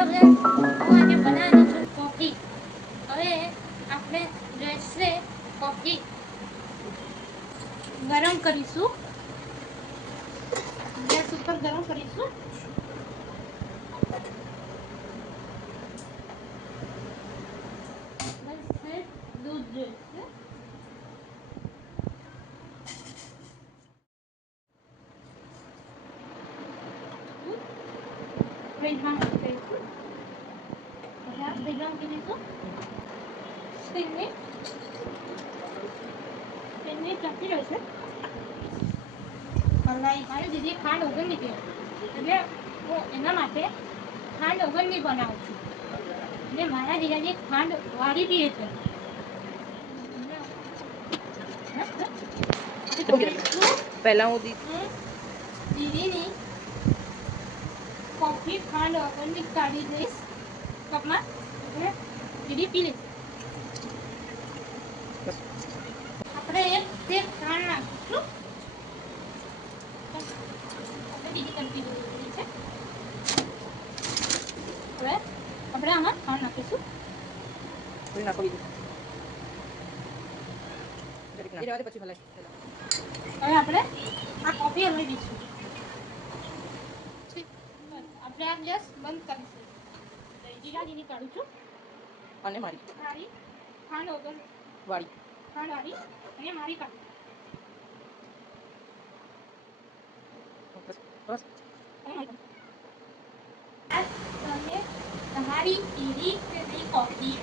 Hello છું coffee. હવે આપણે જોઈશે કોફી. ગરમ કરીશું. ગેસ ઉપર ગરમ કરીશું. દૂધ રહેશે ફ્રીજમાં મૂકી દઈશું હવે આ ફ્રીજમાં મૂકી દઈશું તેને તેને ચમચી રહેશે મલાઈ મારી દીદી ખાંડ ઓગળની પીએ એટલે હું એના માટે ખાંડ ઓગળની બનાવું છું એટલે મારા જીજાજી ખાંડ વાળી પીએ છે પહેલા હું દી હું દીદીની કોફી ખાંડ વગરની કાઢી દઈશ કપમાં એટલે દીદી પી લેશે આપણે એક બે ખાંડ નાખીશું આપણે દીદી કરતી દીધી છે હવે આપણે આમાં ખાંડ નાખીશું થોડી નાખો બીજું જરીક નાખ. એ રહેવા દે પછી મલાઈ પહેલા. હવે આપણે આ કોફી હલવી દઈશું ઠીક. બસ. આપણે આ ગેસ બંધ કરીશું જીરાજીની કાઢું છું અને મારી મારી ખાંડ વગર વાળી ખાંડ વાળી અને મારી કાઢું બસ બસ આ તમે તમારી પીરી કરેલી કોફી